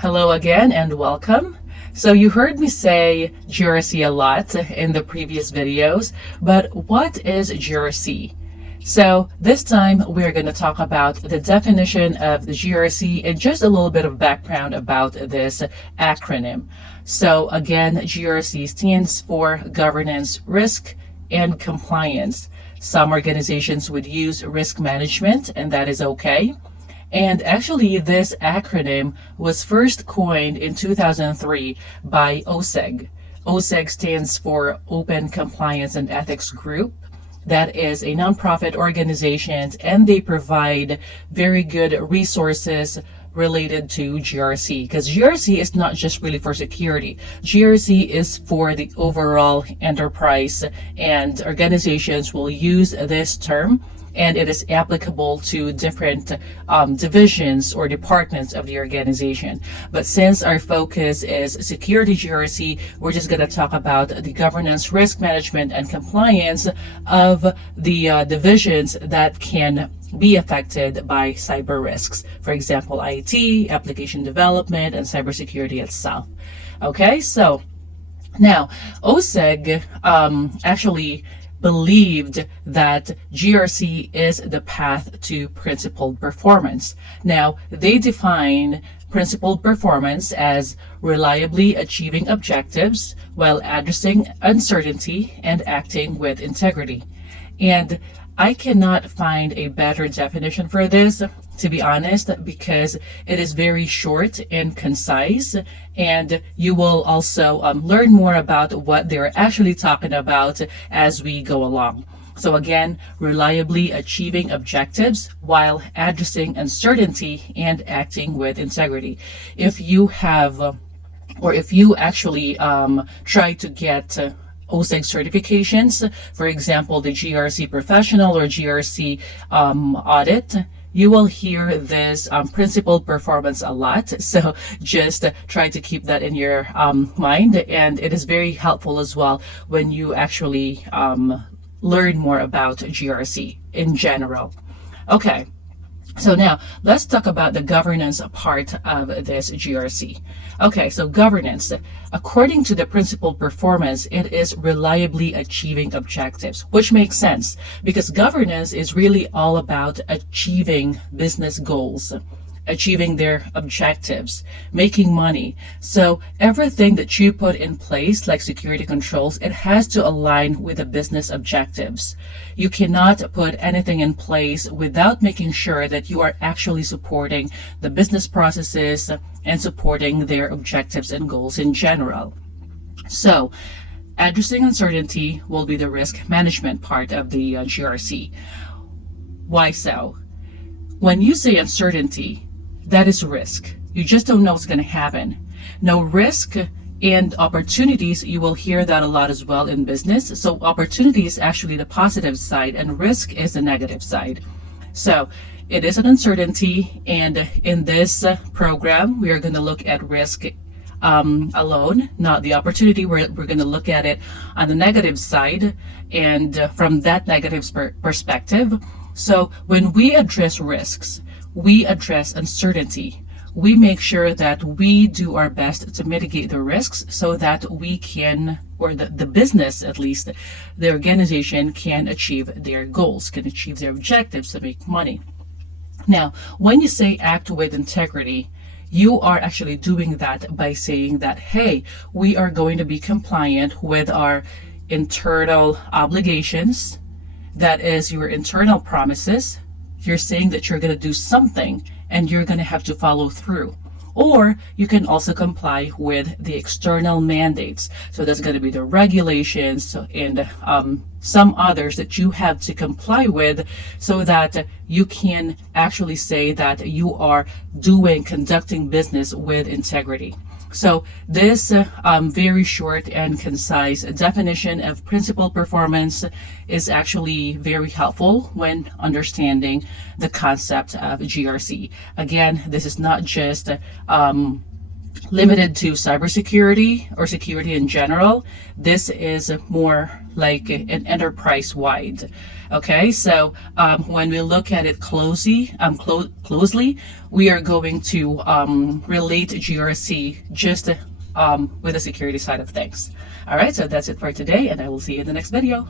Hello again and welcome. So you heard me say GRC a lot in the previous videos, but what is GRC? So this time we're going to talk about the definition of the GRC and just a little bit of background about this acronym. So again, GRC stands for Governance, Risk, and Compliance. Some organizations would use risk management, and that is okay. And actually, this acronym was first coined in 2003 by OSEG. OSEG stands for Open Compliance and Ethics Group. That is a nonprofit organization, and they provide very good resources related to GRC, because GRC is not just really for security. GRC is for the overall enterprise, and organizations will use this term, and it is applicable to different divisions or departments of the organization. But since our focus is security GRC, we're just going to talk about the governance, risk management, and compliance of the divisions that can be affected by cyber risks. For example, IT, application development, and cybersecurity itself. Okay, so now OSEG actually believed that GRC is the path to principled performance. Now, they define principled performance as reliably achieving objectives while addressing uncertainty and acting with integrity. And I cannot find a better definition for this, to be honest, because it is very short and concise, and you will also learn more about what they're actually talking about as we go along. So again, reliably achieving objectives while addressing uncertainty and acting with integrity. If you have, or if you actually try to get OSEG certifications, for example, the GRC Professional or GRC Audit, you will hear this principled performance a lot. So just try to keep that in your mind. And it is very helpful as well when you actually learn more about GRC in general. Okay. So now let's talk about the governance part of this GRC. Okay, so governance. According to the principled performance, it is reliably achieving objectives, which makes sense because governance is really all about achieving business goals, achieving their objectives, making money. So everything that you put in place, like security controls, it has to align with the business objectives. You cannot put anything in place without making sure that you are actually supporting the business processes and supporting their objectives and goals in general. So addressing uncertainty will be the risk management part of the GRC. Why so? When you say uncertainty, that is risk. You just don't know what's going to happen. Now, risk and opportunities, you will hear that a lot as well in business. So opportunity is actually the positive side and risk is the negative side. So it is an uncertainty, and in this program, we are going to look at risk alone, not the opportunity. We're going to look at it on the negative side and from that negative perspective. So when we address risks, we address uncertainty. We make sure that we do our best to mitigate the risks so that we can, or the business at least, the organization can achieve their goals, can achieve their objectives to make money. Now, when you say act with integrity, you are actually doing that by saying that, hey, we are going to be compliant with our internal obligations, that is your internal promises. You're saying that you're going to do something and you're going to have to follow through. Or you can also comply with the external mandates. So that's going to be the regulations and some others that you have to comply with so that you can actually say that you are conducting business with integrity. So this very short and concise definition of principled performance is actually very helpful when understanding the concept of GRC. Again, this is not just limited to cybersecurity or security in general. This is more like an enterprise-wide. Okay, so when we look at it closely, we are going to relate GRC just with the security side of things. All right, so that's it for today, and I will see you in the next video.